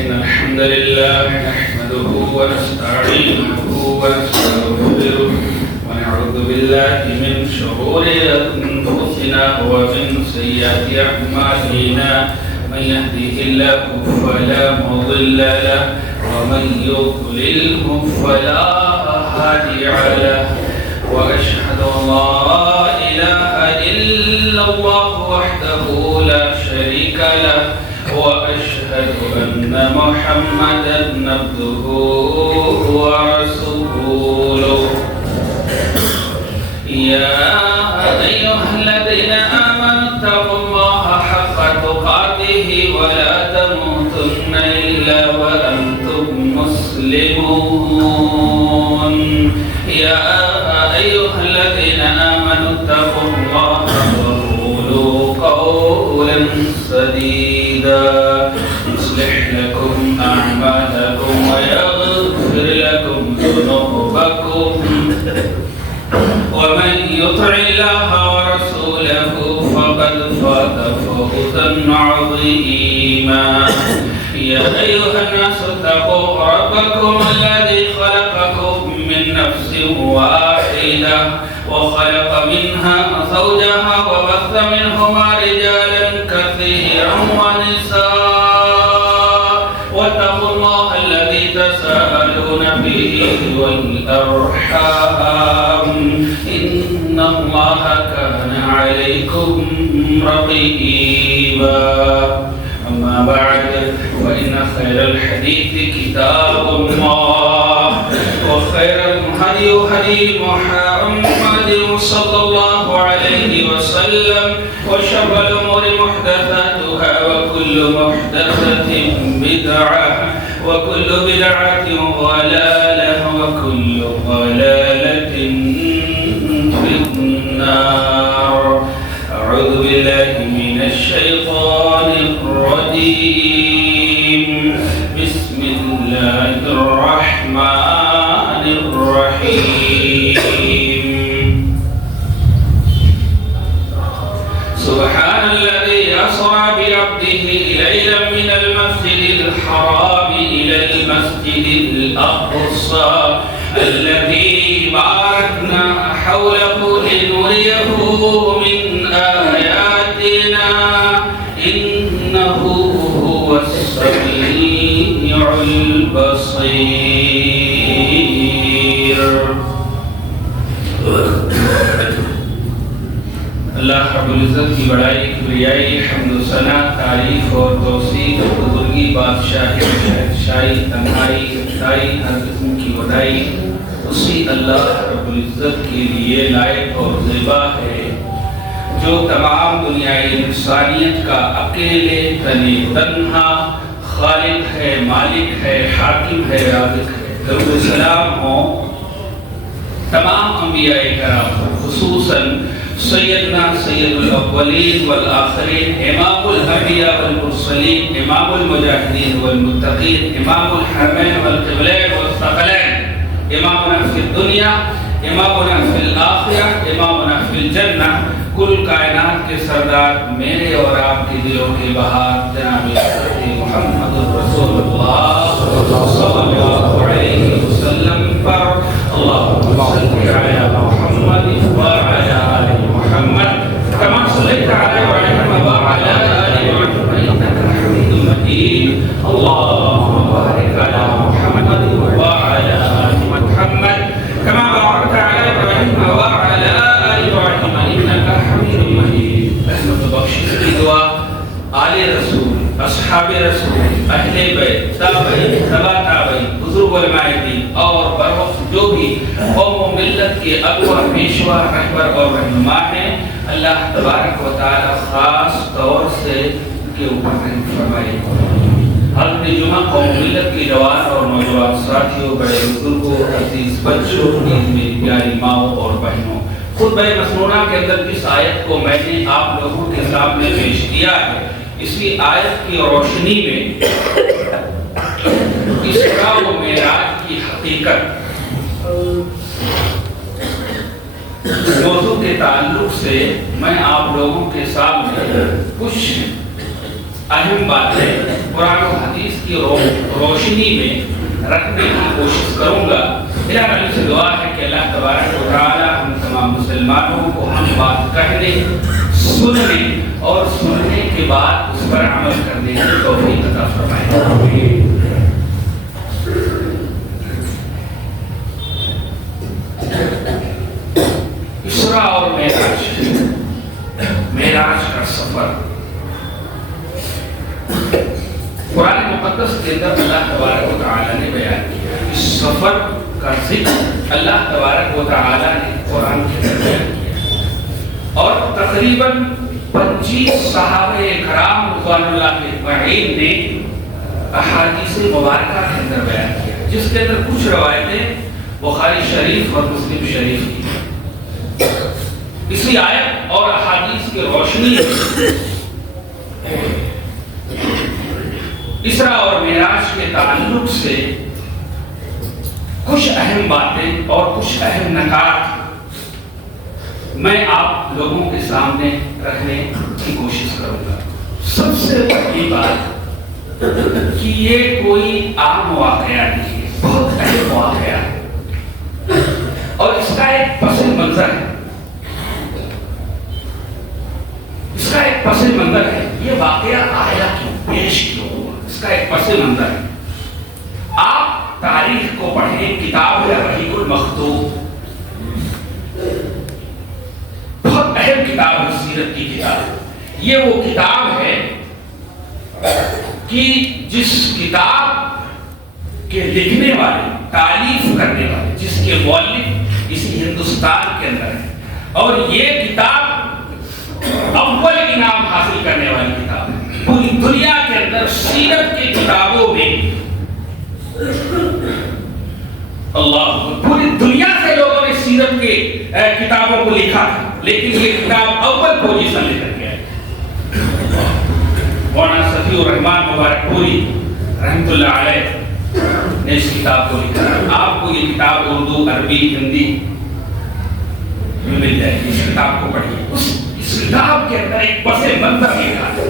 إن الحمد لله نحمده ونستعينه ونستغفره ونعوذ بالله من شرور أنفسنا ومن سيئات أعمالنا من يهده الله فلا مضل له ومن يضلله فلا هادي له وأشهد أن لا إله إلا الله وحده لا شريك له وأشهد أن محمدًا عبده ورسوله يا أيها الذين آمنوا اتقوا الله حق تقاته ولا تموتن إلا وأنتم مسلمون يا أيها الذين آمنوا اتقوا الله وقولوا قولا سديدا يصلح لكم أعمالكم ويغفر لكم ذنوبكم ومن يطع الله ورسوله فقد فاز فوزا عظيما يا أيها الناس اتقوا ربكم الذي خلقكم من نفس واحدة وخلق منها زوجها وبث منهما رجالا كثيرا ونساء واتقوا الله الذي تساءلون به والأرحام إن الله كان عليكم رقيبا أما بعد فإن خير الحديث كتاب الله وخير الهدي هدي محمد صلى الله عليه وسلم وشر الأمور محدثاتها وكل محدثة بدعة وكل بدعة ضلالة وكل ضلالة في النار أعوذ بالله من الشيطان الرجيم بسم الله الرحمن الرحيم سبحان الذي أسرى بعبده ليلا من المسجد الحرام إلى المسجد الأقصى الذي باركنا حوله لنريه من آياتنا إنه هو السميع البصير اللہ رب العزت کی بڑائی کبریائی حمد و ثنا تعریف اور توصیف بزرگی بادشاہی شہنشاہی تنہائی اچھائی ہر قسم کی وڈائی اسی اللہ رب العزت کے لیے لائق اور زیبا ہے جو تمام دنیای انسانیت کا اکیلے تنی تنہا خالق ہے، مالک ہے، حاکم ہے، رازق ہے۔ درود و سلام ہو تمام انبیاء کرام خصوصاً سیدنا سید الاولین والآخرین امام الانبیاء والمرسلین امام المجاہدین والمتقین امام الحرمین والقبلین والثقلین امامنا فی الدنیا امامنا فی الآخرہ امامنا فی الجنہ کل کائنات کے سردار میرے اور آپ کے دلوں کے بہار جناب محمد رسول اللہ صلی اللہ علیہ وسلم پر اللہم صلی علی محمد وعلی آل محمد كما صليت على إبراهيم وعلى آل إبراهيم إنك حميد مجيد اللهم بارك على محمد وعلى آل محمد كما باركت على إبراهيم وعلى آل إبراهيم إنك حميد مجيد رحمت بخشش کی دعا آل رسول اصحاب رسول اہل بیت تابعین تبع تابعین بزرگ علماء دین اور بروقت جو بھی قوم و ملت کے اکبر پیشوا رہبر اور رہنما ہیں اللہ تبارک و تعالی خاص طور سے ان کے اوپر رحم فرمائے۔ حضرت جمعہ قوم ملت کے جوان اور نوجوان ساتھیوں بڑے بزرگوں عزیز بچوں میری پیاری ماؤں اور بہنوں، خطبہ مسنونہ کے اندر جس آیت کو میں نے آپ لوگوں کے سامنے پیش کیا ہے اسی آیت کی روشنی میں اسرا و معراج کی حقیقت موضوع کے تعلق سے میں آپ لوگوں کے سامنے کچھ اہم باتیں قرآن و حدیث کی روشنی میں رکھنے کی کوشش کروں گا۔ الہ علی سے دعا ہے کہ اللہ تبارک و تعالی ہم تمام مسلمانوں کو ہم بات کہنے، سننے اور سننے کے بعد اس پر عمل کرنے کی توفیق عطا فرمائے۔ اسراء اور معراج کا سفر قرآن مقدس کے اندر اللہ تبارک و تعالی نے بیان کیا۔ اس سفر کا ذکر اللہ تبارک و تعالی نے قرآن کے اندر بیان کیا، اور تقریباً 25 صحابہ کرام رضوان اللہ اجمعین نے احادیث مبارکہ کے اندر بیان کیا، جس کے اندر کچھ روایتیں بخاری شریف اور مسلم شریف کی۔ اسی آیت اور احادیث کی روشنی اسراء اور معراج کے تعلق سے کچھ اہم باتیں اور کچھ اہم نکات میں آپ لوگوں کے سامنے رکھنے کی کوشش کروں گا۔ سب سے پہلی بات کہ یہ کوئی عام واقعہ نہیں ہے، بہت اہم واقعہ ہے اور اس کا ایک پس منظر ہے۔ اس کا ایک پس منظر ہے، یہ واقعہ آیا کیوں، پیش کیوں ہوا، اس کا ایک پس منظر ہے۔ آپ تاریخ کو پڑھیں، کتاب ہے رحیق المختوم، بہت اہم کتاب ہے، سیرت کی کتاب۔ یہ وہ کتاب ہے کہ جس کتاب کے لکھنے والے، تالیف کرنے والے، جس کے مؤلف اسی ہندوستان کے اندر ہے، اور یہ کتاب اول انعام حاصل کرنے والی کتاب ہے پوری دنیا کے اندر۔ سیرت کی کتابوں میں اللہ پوری دنیا سے لوگوں نے سیرت کے کتابوں کو لکھا ہے، لیکن یہ کتاب اول پوزیشن لے کر کے آئی۔ مولانا صفی الرحمان مبارک پوری رحمۃ اللہ علیہ نے اس کتاب کو لکھا ہے۔ آپ کو یہ کتاب اردو، عربی، ہندی میں مل جائے گی، اس کتاب کو پڑھیے۔ اس کتاب کے اندر ایک پس منظر لکھا ہے،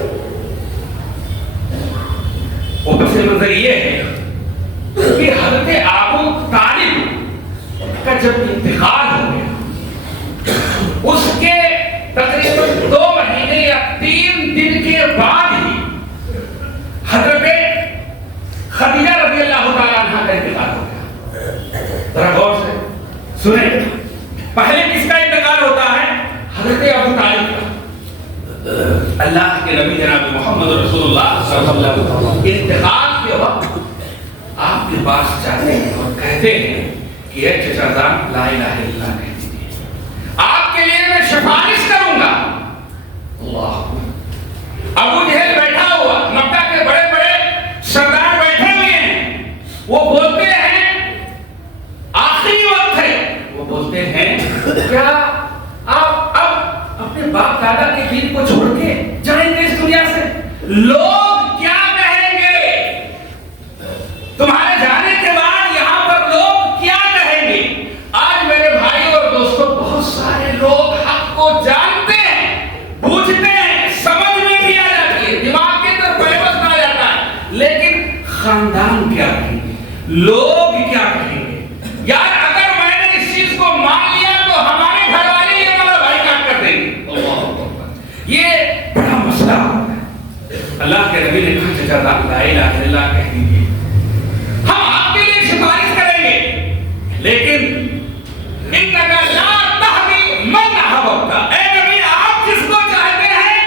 وہ پس منظر یہ ہے کہ حضرت ابو طالب کا جب انتقال ہو گیا، اس کے تقریباً 2 مہینے یا 3 دن کے بعد ہی حضرت خدیجہ رضی اللہ تعالیٰ عنہ کا انتقال ہو گیا۔ ذرا غور سے سنیں، پہلے کس کا انتقال ہوتا ہے؟ حضرت ابو طالب کا۔ اللہ کے نبی جناب محمد رسول اللہ صلی اللہ علیہ وسلم انتقال کے وقت آپ کے پاس جاتے ہیں اور کہتے ہیں کہ اے چچا جان، لا الہ الا اللہ کہہ دیجیے، آپ کے لیے میں سفارش کروں گا۔ اللہ، ابو جہل بیٹھا ہوا، مکہ کے بڑے بڑے سردار بیٹھے ہوئے ہیں، وہ بولتے ہیں آخری وقت ہے، وہ بولتے ہیں کیا آپ اب اپنے باپ دادا کے دین کو چھوڑ کے جائیں گے اس دنیا سے؟ لوگ کیا کہیں گے تمہارے جانے کے بعد؟ یہاں پر لوگ کیا کہیں گے؟ آج میرے بھائی اور دوستوں، بہت سارے لوگ حق کو جانتے ہیں، بوجھتے ہیں، سمجھ میں بھی آ جاتی ہے، دماغ کے اندر پیوست آ جاتا ہے، لیکن خاندان کیا کہیں گے، لوگ کیا کہیں گے؟ یار اگر میں نے اس چیز کو مان لیا تو ہمارے گھر والے یہ والا بھائی کاٹ کر دیں گے۔ یہ بڑا مسئلہ ہوتا ہے۔ اللہ کے نبی نے کہا چچا لا الہ الا اللہ کہہ دیجیے، ہم آپ کے لیے سفارش کریں گے، لیکن انک لا تہدی من احببت، اے نبی آپ جس کو چاہتے ہیں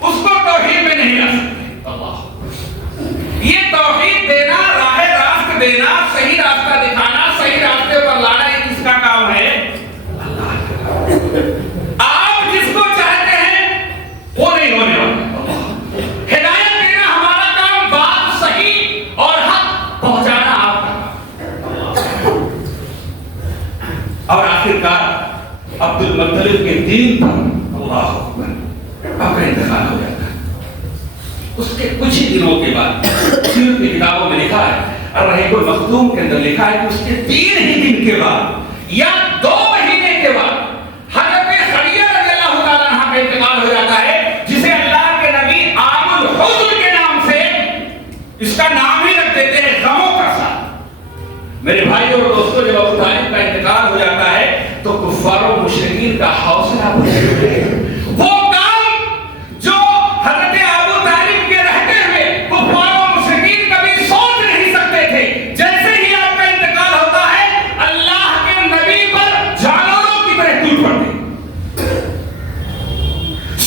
اس کو توحید میں نہیں لا سکتے۔ اللہ، یہ توحید دینا، راہ راست دینا، صحیح راستہ دکھانا، صحیح راستے پر لانا، یہ کس کا کام ہے؟ اللہ کا۔ آپ جس کو چاہتے ہیں وہ نہیں ہونے والا۔ ہدایت دینا ہمارا کام، بات صحیح اور حق پہنچانا آپ کا۔ اور آخرکار عبد المطلب کے دین پر اللہ اکبر آپ کا انتقال ہو جاتا ہے۔ اس کے کچھ ہی دنوں کے بعد سیرت کی کتابوں میں لکھا ہے، الرحیق المختوم کے اندر لکھا ہے کہ اس کے 3 ہی دن کے بعد یا 2 مہینے کے بعد حضرت خدیجہ رضی اللہ تعالیٰ عنہ کا انتقال ہو جاتا ہے، جسے اللہ کے نبی عام الحزن کے نام اہمیت دیتے ہیں غموں کا ساتھ۔ میرے بھائیوں اور دوستوں، جب ابو طالب کا انتقال ہو جاتا ہے تو کفار و مشرکین کا حوصلہ بڑھتا ہے۔ وہ کام جو حضرت ابو طالب کے رہتے ہوئے کفار و مشرکین کبھی سوچ نہیں سکتے تھے، جیسے ہی آپ کا انتقال ہوتا ہے اللہ کے نبی پر جانوروں کی طرح ٹوٹ پڑتے ہیں۔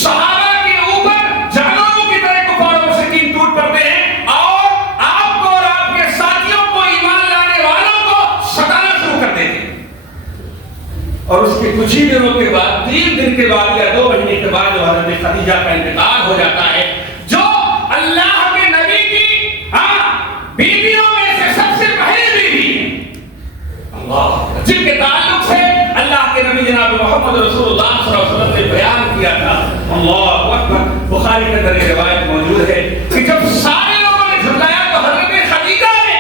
صحابہ کے اوپر جانوروں کی طرح کفار و مشرکین ٹوٹ پڑتے ہیں، اور آپ کو اور آپ کے ساتھیوں کو، ایمان لانے والوں کو ستانا شروع کر دیتے ہیں۔ اور اس کے کچھ ہی دنوں کے بعد، 3 دن کے بعد یا 2 مہینے کے بعد جو حضرت خدیجہ کا انتقال ہو جاتا ہے، جو اللہ کے نبی کی بیویوں میں سے سب سے پہلی بیوی ہے، اللہ، جن کے تعلق سے اللہ کے نبی جناب محمد رسول اللہ صلی اللہ علیہ وسلم نے بیان کیا تھا، اللہ اکبر، بخاری کے اندر یہ روایت موجود ہے کہ جب سارے لوگوں نے جھٹلایا تو حضرت خدیجہ نے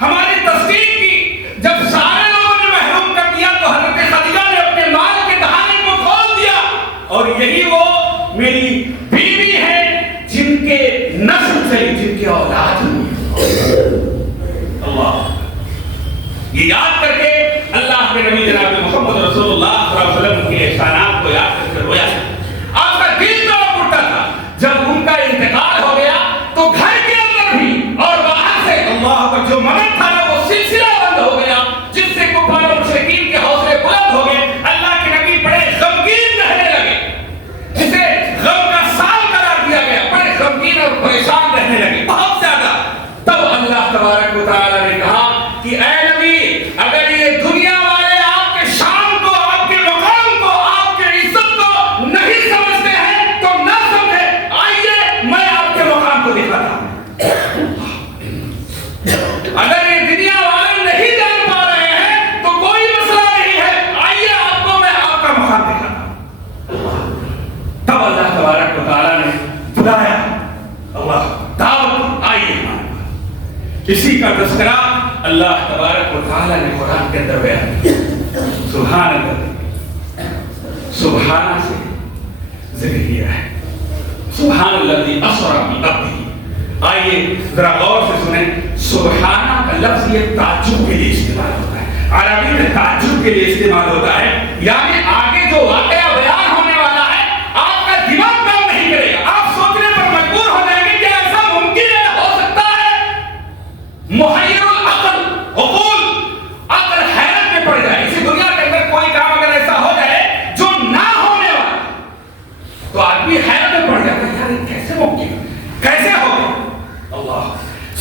ہماری تصدیق کی، جب سارے لوگوں نے محروم کر دیا تو حضرت خدیجہ نے اپنے مال کے دہانے کو کھول دیا، اور یہی وہ میری بیوی ہے جن کے نسل سے، جن کے اولاد ہوئی، اللہ، یہ یاد کر کے اللہ کے نبی جناب محمد رسول اللہ صلی اللہ علیہ وسلم کے احسانات کو یاد کر کے رویا۔ آپ کا دل تو اٹھتا تھا جب ان کا انتقال ہو گیا تو گھر کے اندر بھی اور باہر سے اللہ کا جو مدد تھا نا وہ سلسلہ بند ہو گیا، جس سے کفار و مشرکین کے حوصلے بلند ہو گئے۔ اللہ کے نبی بڑے غمگین رہنے لگے، جسے غم کا سال قرار دیا گیا، بڑے غمگین اور پریشان رہنے لگے بہت زیادہ۔ تب اللہ تبارک و تعالی نے کہا کہ اے نبی، اگر یہ دنیا والے آپ کے شان کو، آپ کے مقام کو، آپ کے عزت کو نہیں سمجھتے ہیں تو نہ سمجھے، آئیے میں آپ کے مقام کو دکھاتا ہوں۔ اگر یہ دنیا والے نہیں جان پا رہے ہیں تو کوئی مسئلہ نہیں ہے، آئیے آپ کو میں آپ کا مقام دکھاتا ہوں۔ تب اللہ تبارک و تعالیٰ نے بلایا، اللہ دعوت آئیے ہمارے پاس۔ اسی کا تذکرہ اللہ تبارک و تعالیٰ نے قرآن کے اندر بیان کیا۔ سبحان اللہ، سبحانہ سے ذکر کیا ہے، سبحان الذی اسری بعبدہ۔ آئیے ذرا غور سے سنیں، سبحانہ کا لفظ یہ تعجب کے لیے استعمال ہوتا ہے، عربی میں تعجب کے لیے استعمال ہوتا ہے، یعنی آگے جو واقعہ بیان ہونے والا ہے آپ کا دماغ کام نہیں کرے گا، آپ سوچنے پر مجبور ہو جائیں گے کہ ایسا ممکن ہے، ہو سکتا ہے۔ محیر العقل، عقول، عقل حیرت میں پڑ جائے۔ اسی دنیا کے اندر کوئی کام اگر ایسا ہو جائے جو نہ ہونے والا تو آدمی حیرت میں پڑ جاتا ہے، یار یہ کیسے ممکن، کیسے ہوگا؟ اللہ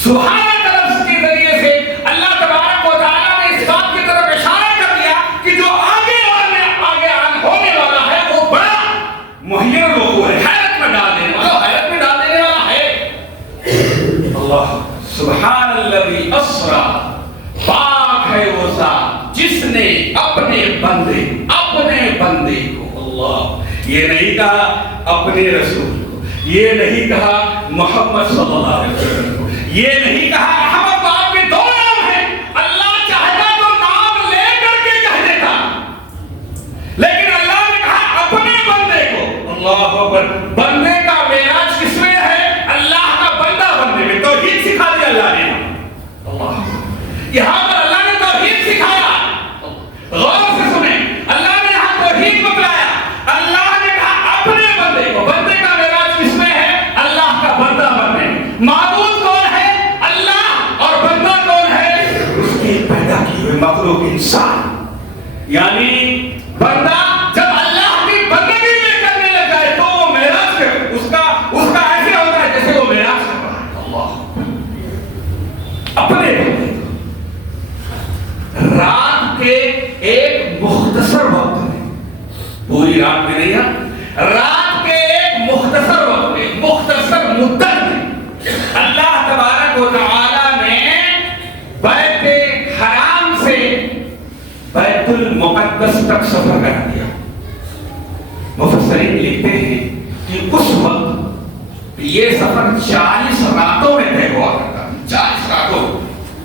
سبحانہ کا لفظ کے ذریعے سے اللہ تبارک و تعالیٰ نے اس بات کی طرف اشارہ کر دیا کہ جو آگے ہونے والا ہے وہ بڑا محیر العقول ہے، حیرت میں ڈال دینے والا، حیرت میں ڈال دینے والا ہے۔ اللہ سبحان الذی اسری، پاک ہے وہ ذات جس نے اپنے بندے کو، اللہ، یہ نہیں کہا اپنے رسول کو، یہ نہیں کہا محمد صلی اللہ علیہ وسلم کو، یہ نہیں کہا احمد، تو آپ کے 2 نام ہیں، اللہ چاہتا تو نام لے کر کے کہہ دیتا، لیکن اللہ نے کہا اپنے بندے کو۔ اللہ اکبر، بندے کا معراج کس میں ہے؟ اللہ کا بندہ بننے میں، توحید سکھا دیا اللہ نے۔ اللہ یہاں پر اللہ نے توحید سکھایا، غور سے سنیں، اللہ نے یہاں توحید بتلایا، اللہ نے کہا اپنے بندے کو۔ بندے کا معراج کس میں ہے؟ اللہ کا بندہ بننے میں۔ معبود کون ہے؟ اللہ، اور بندہ کون ہے؟ اس کے پیدا کیے ہوئے مخلوق انسان، یعنی بندہ جب اللہ کی بندگی میں کرنے لگ جائے تو وہ معراج اس کا ایسے ہوتا ہے جیسے وہ معراج کر رہا ہے۔ اللہ اپنے بندے کو رات کے ایک مختصر وقت میں، پوری رات میں نہیں ہے، رات کے ایک مختصر وقت میں، مختصر مدت میں اللہ تبارک و تعالی نے بیت حرام سے بیت المقدس تک سفر کر دیا۔ مفسرین لکھتے ہیں کہ اس وقت یہ سفر 40 راتوں میں طے ہوا کرتا، 40 راتوں،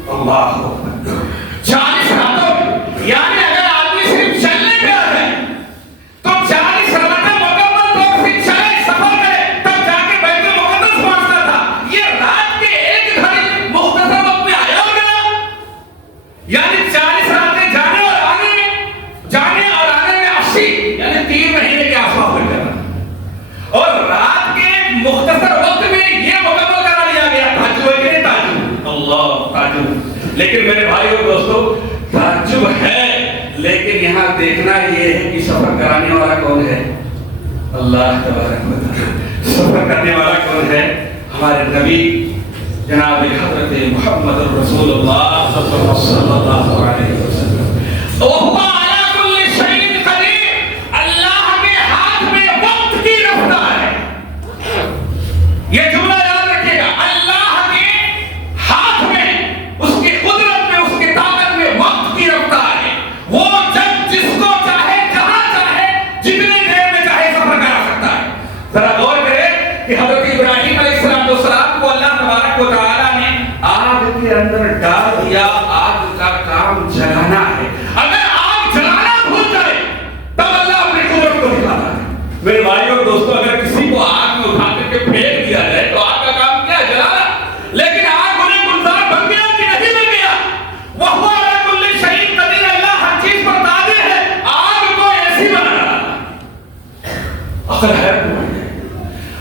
اللہ اکبر، 40 راتوں میں، یعنی اگر آدمی صرف چلنے پہ آ جائے تو 40 راتیں مکمل طور سے چلے، سفر کرے، تب جا کے بیت المقدس پہنچتا تھا۔ یہ رات کے ایک گھڑی مختصر اللہ تعجب. لیکن میرے بھائی اور دوستو تعجب ہے، لیکن یہاں دیکھنا یہ ہے کہ سفر کرانے والا کون ہے؟ اللہ تبارک و تعالی. سفر کرنے والا کون ہے؟ ہمارے نبی جناب حضرت محمد رسول اللہ صلی اللہ علیہ وسلم. وَهُوَ عَلَى كُلِّ شَيْءٍ قَدِيرٌ. اللہ کے ہاتھ میں وقت کی رفتار ہے. یہ جملہ یاد رکھیے گا، اللہ کے ہاتھ میں، اس کی قدرت میں، اس کی طاقت میں وقت کی رفتار ہے. وہ جب جس کو چاہے، جہاں چاہے، جتنی دیر میں چاہے سفر کرا سکتا ہے. ذرا غور کرے کہ حضرت ابراہیم علیہ السلام کو اللہ تبارک و تعالی نے آگ کے اندر ڈال دیا. آگ کا کام جلانا ہے. اگر آگ جلانا بھول جائے تب اللہ اپنی قدرت کو دکھاتا ہے. میرے بھائی اور دوستو اگر کسی کو آگ میں اٹھا کر کے پھینک دیا جائے تو آگ کا کام کیا ہے؟ جلانا. لیکن آگ انہیں گلزار بن گیا کہ نہیں بن گیا؟ وَهُوَ عَلَى كُلِّ شَيْءٍ قَدِيرٌ. اللہ ہر چیز پر قادر ہے. آگ کو ایسی بنانا عقل ہے.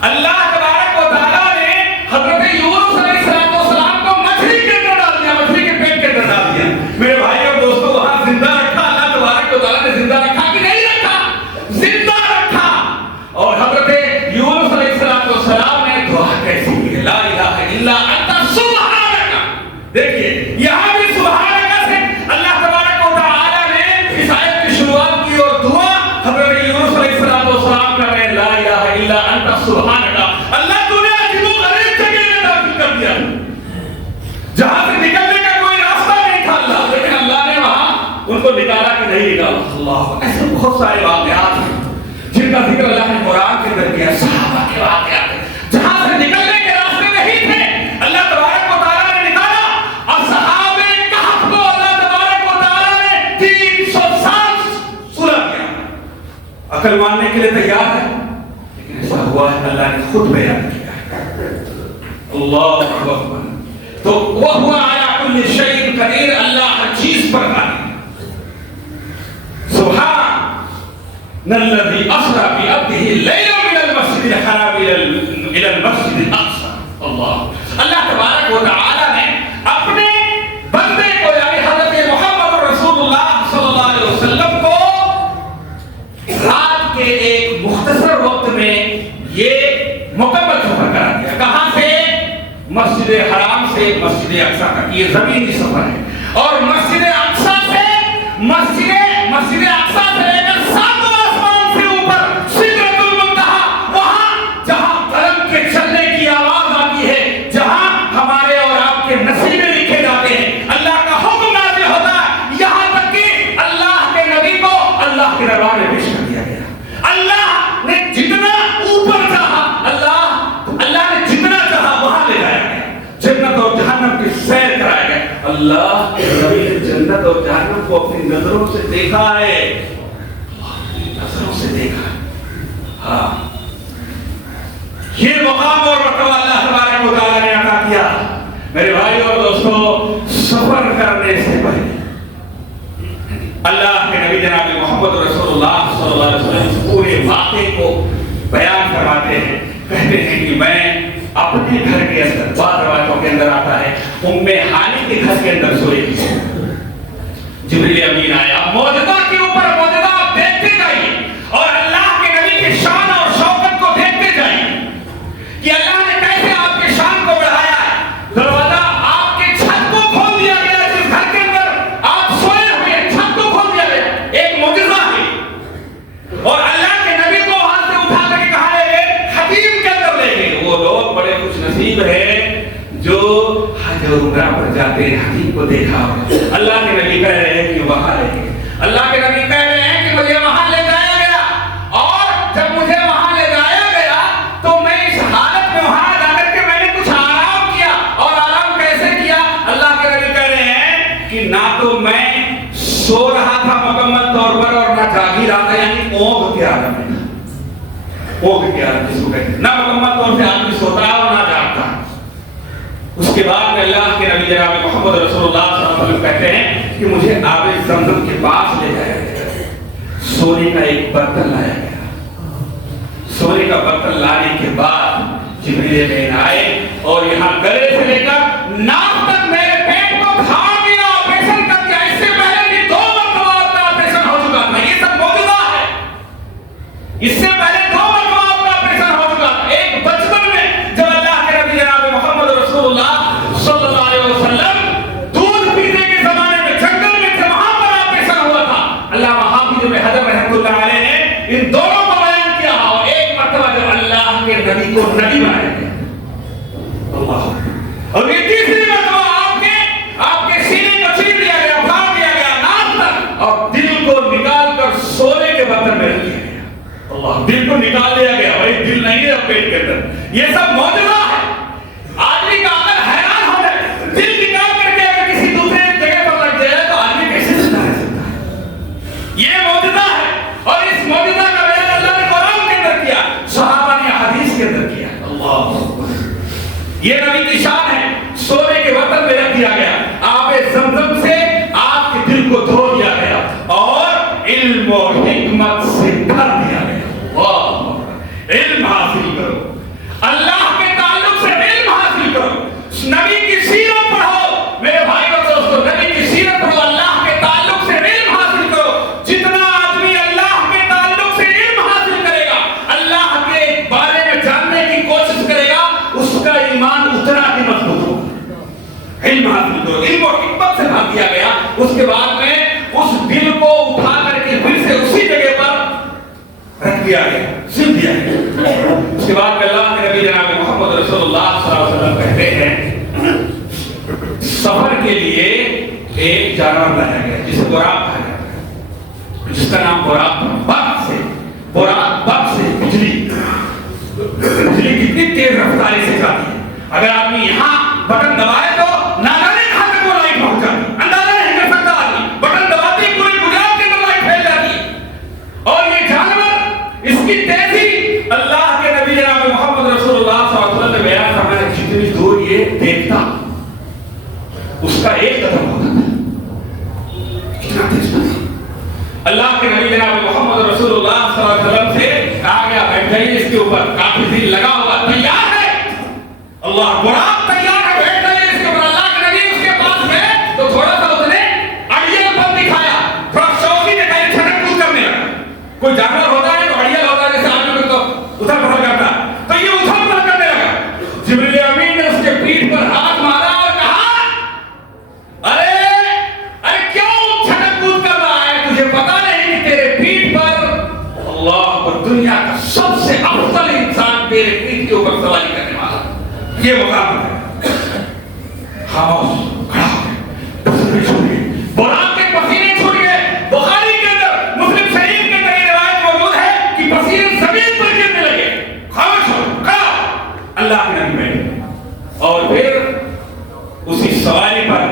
اللہ تبارک و تعالیٰ نے حضرت یونس علیہ السلام کو مچھلی کے اندر ڈال دیا، مچھلی کے پیٹ کے اندر ڈال دیا. میرے بھائی اور دوستو وہاں زندہ رکھا اللہ تبارک و تعالیٰ نے. زندہ رکھا کہ نہیں رکھا؟ زندہ رکھا. اور حضرت یونس علیہ السلام نے دعا کیسی کی؟ لا الہ الا انت سبحانک. دیکھیے یہاں بھی سبحانک سے اللہ تبارک و تعالیٰ نے اس آیت کی شروعات کی اور دعا حضرت یونس علیہ السلام کر رہے ہیں. لا الہ الا انت سبحانک. اللہ تو نے عجیب و غریب جگہ میں داخل کر دیا جہاں سے نکلنے کا کوئی راستہ نہیں تھا اللہ، لیکن اللہ نے وہاں ان کو نکالا کہ نہیں نکالا. اللہ، ایسے بہت سارے واقعات ہیں جن کا ذکر اللہ نے قرآن کے اندر کیا. صحابہ کے واقعات ہیں جہاں سے نکلنے کے راستے نہیں تھے، اللہ تبارک و تعالیٰ نے نکالا. اصحاب کہف کو اللہ تبارک و تعالیٰ نے 300 سال سلا کیا. عقل ماننے کے لیے تیار ہے، لیکن ایسا ہوا ہے اللہ نے خود بیان کیا ہے. اللہ اکبر. تو وَهُوَ عَلَى كُلِّ شَيْءٍ قَدِيرٌ. اللہ ہر چیز پر قادر. سبحان الذي أسرى بعبده ليلا من المسجد الحرام إلى المسجد الأقصى. اللہ تبارک و تعالی نے اپنے بندے کو یعنی حضرت محمد رسول اللہ صلی اللہ علیہ وسلم کو رات کے ایک مختصر وقت میں یہ مکمل سفر کرا دیا. کہاں سے؟ مسجد حرام سے مسجد اقصی تک. یہ زمینی سفر ہے. اور مسجد اقصی سے مسجد اقصی سے لے کر ساتواں آسمان سے اوپر سدرۃ المنتہا، وہاں جہاں قلم کے چلنے کی آواز آتی ہے، جہاں ہمارے اور آپ کے نصیبے لکھے جاتے ہیں، اللہ کا حکم نازل ہوتا ہے. یہاں تک کہ اللہ کے نبی کو اللہ کے دربار میں پیش کر دیا گیا. اللہ نے جتنا اوپر چاہا، اللہ نے جتنا چاہا وہاں لے جایا گیا. جنت اور جہنم کی سیر کرایا گیا. اللہ کے نبی نے جنت اور جہنم کو اپنی نظروں سے دیکھا ہے. نظروں سے دیکھا ہے. ہاں، یہ مقام اور مرتبہ اللہ تبارک و تعالیٰ نے عطا کیا. میرے بھائی اور دوستو سفر کرنے سے پہلے اللہ کے نبی جناب محمد رسول اللہ صلی اللہ علیہ وسلم اس پورے واقعے کو بیان فرماتے ہیں. کہتے ہیں کہ میں اپنے گھر کے اندر، بعض روایتوں کے اندر آتا ہے ام ہانی کے گھر کے اندر سوئی تھی. جبریل امین آیا. موجودہ کے اوپر موجودہ آپ دیکھتے جائیے اور اللہ کے نبی کی شان اور شوکت کو دیکھتے جائیے کہ اللہ نے کیسے آپ کی شان کو بڑھایا ہے. دروازہ آپ کے چھت کو کھول دیا گیا. جس گھر کے اندر آپ سوئے ہوئے چھت کو کھول دیا گیا. ایک معجزہ ہے. اور اللہ کے نبی کو وہاں سے اٹھا کر کے کہا ہے حتیم کے اندر لے گئے. وہ لوگ بڑے خوش نصیب ہیں جو حج اور عمرہ پر جاتے ہیں. حتیم کو دیکھا. اللہ کے نبی کہہ رہے ہیں کہ وہاں لے گئے. اللہ کے نبی کہہ رہے ہیں کہ مجھے وہاں لے جایا گیا. اور جب مجھے وہاں لے جایا گیا تو میں اس حالت میں وہاں جا کر کے میں نے کچھ آرام کیا. اور آرام کیسے کیا؟ اللہ کے نبی کہہ رہے ہیں کہ نہ تو میں سو رہا تھا مکمل طور پر اور نہ جاگ ہی رہا تھا، یعنی اونگ کے عالم میں تھا. اونگ کے عالم جس کو کہتے ہیں، نہ مکمل طور سے آدمی سوتا ہے اور نہ جاگتا. اس کے بعد میں اللہ کے نبی جناب محمد رسول اللہ صلی اللہ علیہ وسلم کہتے ہیں کہ مجھے آب زمزم کے پاس لے جایا گیا. سونے کا ایک برتن لایا گیا. سونے کا برتن لانے کے بعد جبریل امین آئے اور یہاں گلے سے لے کر ناک تک میں کے اندر یہ سب موجودہ ہے. آدمی کا عقل حیران ہو جائے. دل نکال کر کے اگر کسی دوسرے جگہ پر لگ جائے تو آدمی کیسے زندہ رہ سکتا ہے؟ یہ موجودہ ہے اور اس موجودہ کا بیان اللہ نے قرآن کے اندر کیا, صحابہ نے حدیث کے اندر کیا. اللہ, یہ نبی کی شان ہے. سونے کے برتن میں رکھ دیا گیا, آب زمزم سے آپ کے دل کو دھو دیا گیا اور علم و حکمت سے بھر دیا گیا. واہ, علم حاصل کرو, اللہ کے تعلق سے علم حاصل کرو, نبی کی سیرت پڑھو. میرے بھائی اور دوستو, نبی کی سیرت پڑھو, اللہ کے تعلق سے علم حاصل کرو. جتنا آدمی اللہ کے تعلق سے علم حاصل کرے گا, اللہ کے بارے میں جاننے کی کوشش کرے گا, اس کا ایمان اتنا ہی مضبوط ہوگا. علم حاصل کرو, علم و حکمت سے بھر دیا گیا. اس کے بعد میں اس دل کو اٹھا کر کے پھر سے اسی جگہ پر رکھ دیا گیا, سل دیا گیا. اس کے بعد اللہ کے نبی جناب محمد رسول اللہ صلی اللہ علیہ وسلم کہتے ہیں سفر کے لیے ایک جانور لایا گیا جسے براق کہا جاتا ہے, جس کا نام براق تھا. برق سے, براق برق سے, بجلی کتنی تیز رفتاری سے جاتی ہے. اگر آدمی یہاں بٹن دبائے تو نہ جانے کہاں تک وہ لائٹ پہنچ جاتی ہے, اندازہ نہیں کر سکتا آدمی. بٹن دباتے ہی پوری گجرات کے اندر لائٹ پھیل جاتی ہے. اور یہ جانور, اس کی تیزی, اللہ کے نبی جناب محمد رسول اللہ صلی اللہ علیہ وسلم نے بیان فرمایا جتنی دور یہ دیکھتا اس کا ایک قدم ہوتا تھا. کتنا تیز تھا. اللہ کے نبی جناب محمد رسول اللہ صلی اللہ علیہ وسلم سے کہا گیا بیٹھ جائیے اس کے اوپر, کافی دن لگا ہوا, تیار ہے. اللہ, براق تیار ہے, بیٹھ جائیے اس کے اوپر. اللہ کے نبی اس کے پاس گئے تو تھوڑا سا اس نے اڑیل پن دکھایا, تھوڑا شوقی دکھایا, چھٹک کود کرنے لگا. کوئی جانور ہوتا ہے تو اڑیل ہوتا ہے, جیسے آدمی کو تو ادھر پڑھا کرتا ہے, تو یہ ادھر پڑھا کرنے لگا. جبریل امین نے اس کے پیٹھ پر ہاتھ مارا اور کہا ارے کیوں چھٹک کود کر رہا ہے, تجھے پتا نہیں کہ تیرے پیٹھ پر اللہ اور دنیا کا سب سے افضل انسان تیرے پیٹھ کے اوپر سواری کرنے والا. یہ مقام ہے. خاموش کھڑا ہو گئے, پسینے چھوٹ گئے, براق کے پسینے چھوٹ گئے. بخاری کے اندر, مسلم شریف کے اندر یہ روایت موجود ہے کہ پسینے زمین پر گرنے لگے. خاموش ہو, کھڑا. اللہ کے نبی بیٹھے اور پھر اسی سواری پر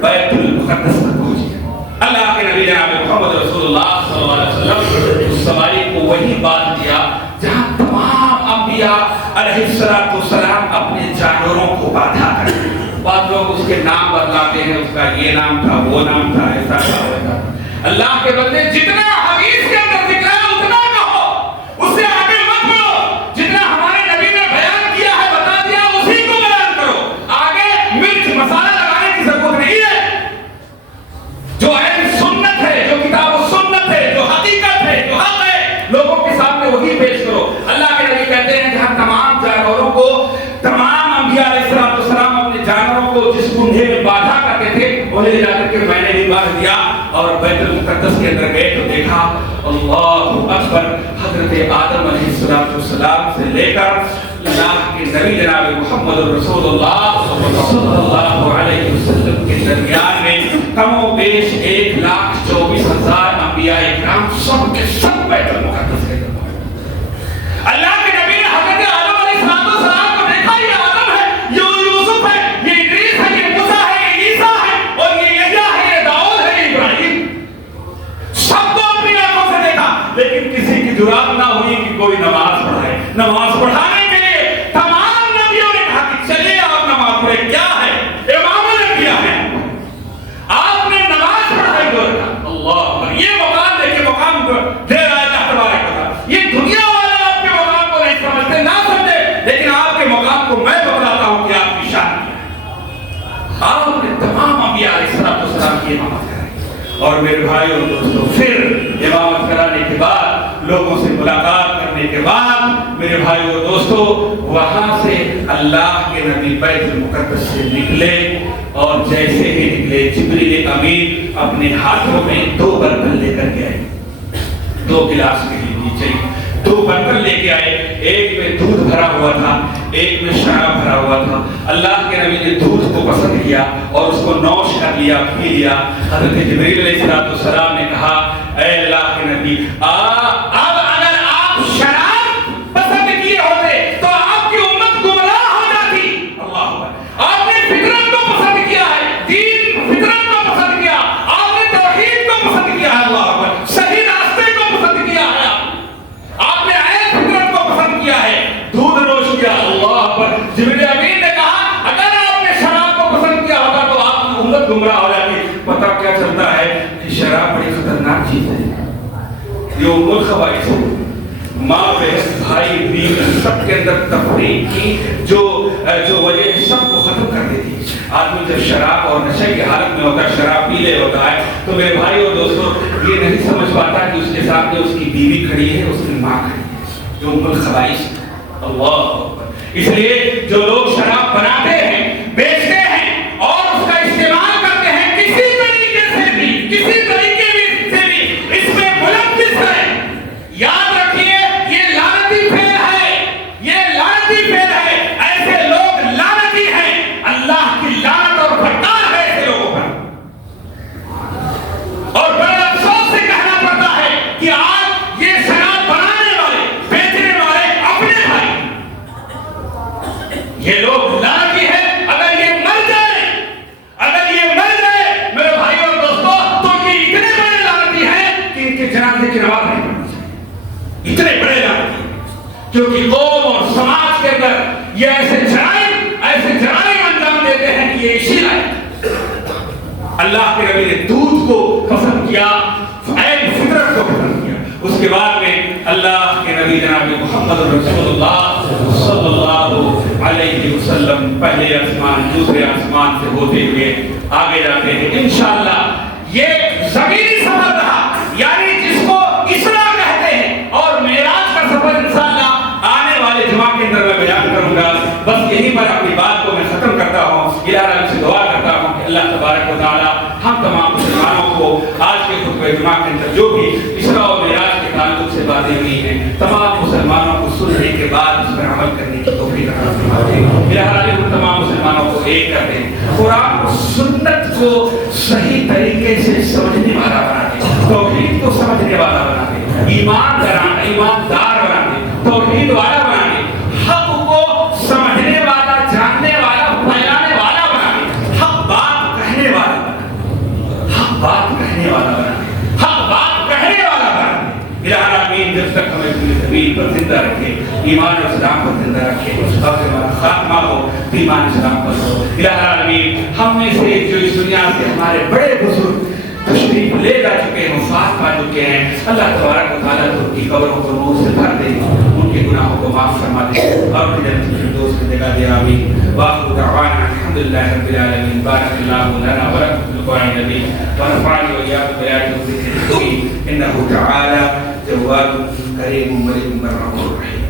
بیت المقدس تک پہنچے. اللہ کے نبی جناب محمد رسول اللہ صلی اللہ علیہ وسلم اس سواری کو وہی بات دیا جہاں تمام انبیاء علیہ السلام اپنے جانوروں کو باندھا کرتے. بعض لوگ اس کے نام بتلاتے ہیں, اس کا یہ نام تھا, وہ نام تھا, ایسا تھا, ویسا تھا. اللہ کے بندے جتنا حدیث کے اندر ذکر ہے اتنا کہو, اس سے آگے مت بڑھو. جتنا ہمارے نبی نے بیان کیا ہے, بتا دیا, اسی کو بیان کرو. آگے مرچ مسالہ لگانے کی ضرورت نہیں ہے. جو علم سنت ہے, جو کتاب و سنت ہے, جو حقیقت ہے, جو حق ہے, لوگوں کے سامنے وہی پیش کرو. اللہ کے نبی کہتے ہیں جہاں تمام جانوروں کو, تمام انبیاء علیہ السلام اپنے جانوروں کو جس کنڈے میں باندھا کرتے تھے, انہیں لے جا کر کے میں نے بھی باندھ دیا اور بیت المقدس کے اندر گئے تو دیکھا اللہ اکبر, حضرت آدم علیہ السلام سے لے کر اللہ کے نبی جناب محمد رسول اللہ صلی اللہ علیہ وسلم کے درمیان میں کم و بیش 1,24,000 انبیاء اکرام سب کے سب بیت المقدس کے اندر. اللہ کے نبی نے حضرت آدم علیہ السلام کو دیکھا, یہ آدم ہے, یہ یوسف ہے, یہ ادریس ہے, یہ موسیٰ ہے, یہ عیسیٰ ہے, اور یہ یحییٰ ہے, یہ داؤد ہے, یہ ابراہیم. سب کو اپنی آنکھوں سے دیکھا, لیکن کسی کی جرات نہ ہوئی کہ کوئی نماز پڑھائے. نماز پڑھانے کے لیے تمام نبیوں نے کہا کہ چلیے آپ نماز پڑھیں. کیا ہے, امام الانبیاء ہے, آپ نے نماز پڑھائی کو رکھا. اللہ, یہ مقام دیکھیں, مقام دے رہا ہے اللہ تبارک و تعالیٰ. یہ دنیا والے آپ کے مقام کو نہیں سمجھتے, نہ سمجھے, لیکن آپ کے مقام کو میں بتلاتا ہوں کہ آپ کی شان کیا ہے. آپ نے تمام انبیاء علیہ السلام کی امامت کرائی. اور میرے بھائی اور دوستو, پھر امامت کرانے کے بعد, لوگوں سے ملاقات کرنے کے بعد, میرے بھائی اور دوستو, وہاں سے اللہ کے نبی بیت المقدس سے نکلے اور جیسے ہی نکلے جبریل امین اپنے ہاتھوں میں 2 برتن لے کر کے آئے. 2 گلاس کے نیچے 2 برتن لے کے آئے. ایک میں دودھ بھرا ہوا تھا, ایک میں شراب بھرا ہوا تھا. اللہ کے نبی نے دودھ کو پسند کیا اور اس کو نوش کر لیا, پی لیا. حضرت جبریل علیہ السلام نے کہا اے اللہ کے نبی, اب اگر آپ شراب پسند کیے ہوتے تو یہ ام الخبائث ماں بہن بھائی بیوی سب کے اندر تفریق کی جو وجہ سب کو ختم کر دیتی. آدمی جب شراب اور نشے کی حالت میں ہوتا ہے, شراب پی لے ہوتا ہے, تو میرے بھائی اور دوستوں یہ نہیں سمجھ پاتا کہ اس کے سامنے اس کی بیوی کھڑی ہے, اس کی ماں کھڑی ہے, جو ام الخبائث. اللہ اکبر. اس لیے جو لوگ شراب بناتے ہیں, بیچتے ہیں اور اس کا استعمال کرتے ہیں کسی طریقے سے بھی اس میں ملوث ہے, یاد رکھیے یہ لعنتی فعل ہے, ایسے لوگ لعنتی ہیں, اللہ کی لعنت اور پھٹکار ہے ایسے لوگوں پر. اور بڑے افسوس سے کہنا پڑتا ہے کہ آج یہ شراب بنانے والے, بیچنے والے اپنے بھائی, یہ لوگ لعنتی ہیں. اگر یہ مر جائے میرے بھائی اور دوستوں, تو یہ اتنے بڑے لعنتی ہیں کہ ان کے جنازے کی نماز نہیں پڑھنی چاہیے. اتنے بڑے لعنتی ہیں کیونکہ قوم اور سماج کے اندر یہ ایسے جرائم انجام دیتے ہیں کہ یہ اسی لائق. اللہ کے نبی نے دودھ کو پسند کیا, عین فطرت کو پسند کیا. اس کے بعد میں اللہ کے نبی جناب محمد رسول اللہ صلی اللہ علیہ وسلم پہلے آسمان دوسرے آسمان سے ہوتے ہوئے آگے جاتے ہیں. انشاءاللہ یہ زمینی سفر رہا, یعنی جس کو اسراء کہتے ہیں, اور معراج کا سفر انشاءاللہ آنے والے جمعہ کے اندر میں بیان کروں گا. بس یہیں پر اپنی بات کو میں ختم کرتا ہوں. الہ تعالیٰ سے دعا کرتا ہوں کہ اللہ تبارک و تعالیٰ ہم تمام مسلمانوں کو آج کے خطبہ جمعہ کے اندر جو بھی اسراء و معراج کے تعلق سے باتیں ہوئی ہیں, تمام مسلمانوں کو سننے کے بعد اس پر عمل کرنے کی توفیق عطا فرمائے. الہ تعالیٰ ہم تمام مسلمانوں کو ایک کر دیں, قرآن و سنت کو صحیح طریقے سے سمجھنے والا بنا دے, توحید کو سمجھنے والا بنا دے, ایماندار بنا دے, توحید والا بنا دے, حق کو سمجھنے والا, جاننے والا, پھیلانے والا بنا دے, حق بات کہنے والا بنا دے, حق بات کہنے والا بنا دے, حق بات کہنے والا بنا دے. الہ العالمین جب تک ہمیں اپنی زمین پر زندہ رکھے, ایمان اور اسلام پر زندہ رکھے, اور ہمارا خاتمہ ہو ایمان اسلام پر ہو. الہ العالمین ہم میں سے جو اس دنیا سے ہمارے بڑے بزرگ تشریف لے جا چکے ہیں, وفات پا چکے ہیں, اللہ تبارک و تعالیٰ ان کی قبروں کو نور سے بھر دے, ان کے گناہوں کو معاف فرما دے, اور انہیں جنت الفردوس میں جگہ دے. آمین. وآخر دعوانا الحمدللہ رب العالمین. بارک اللہ لنا ولکم فی القرآن العظیم ونفعني وإياكم بآياته والذكر الحكيم إنه تعالى جواد كريم مليك رؤوف رحيم.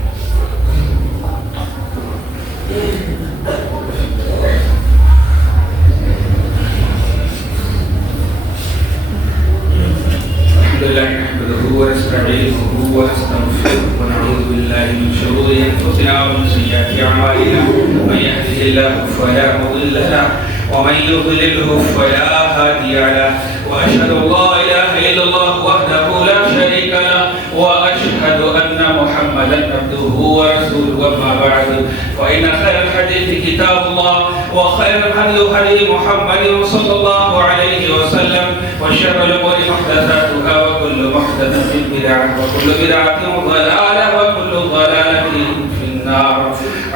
نحمده ونستعينه ونستغفره ونعوذ بالله من شرور انفسنا ومن سيئات اعمالنا, من يهده الله فلا مضل له ومن يضلله فلا هادي له, واشهد ان لا اله الا الله وحده لا شريك له, واشهد ان محمدا عبده ورسوله. اما بعد, فان خير الحديث كتاب الله, وخير الهدي هدي محمد صلى الله عليه وسلم, وشر الامور محدثاتها, وكل محدثة بدعة, وكل بدعة ضلالة, وكل ضلالة في النار.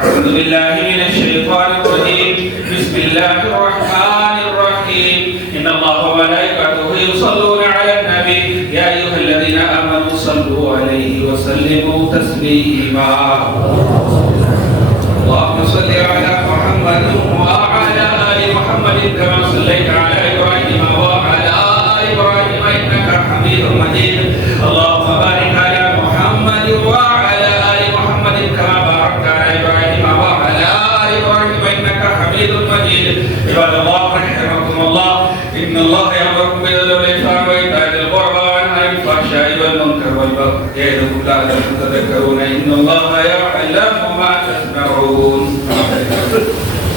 أعوذ بالله من الشيطان الرجيم. بسم الله الرحمن الرحيم. إن الله وملائكته يصلون على النبي يا أيها الذين آمنوا صلوا عليه وسلموا تسليما. اللهم صل على محمد وعلى آل محمد كما صليت على إبراهيم وعلى آل إبراهيم إنك حميد مجيد. اللهم بارك على محمد وعلى آل محمد كما باركت على إبراهيم وعلى آل إبراهيم إنك حميد مجيد. عباد الله رحمكم الله, إن الله يأمركم بالعدل والإحسان وإيتاء ذي القربى وينهى عن الفحشاء والمنكر والبغي يعظكم لعلكم تذكرون. إن الله يعلم ما تصنعون.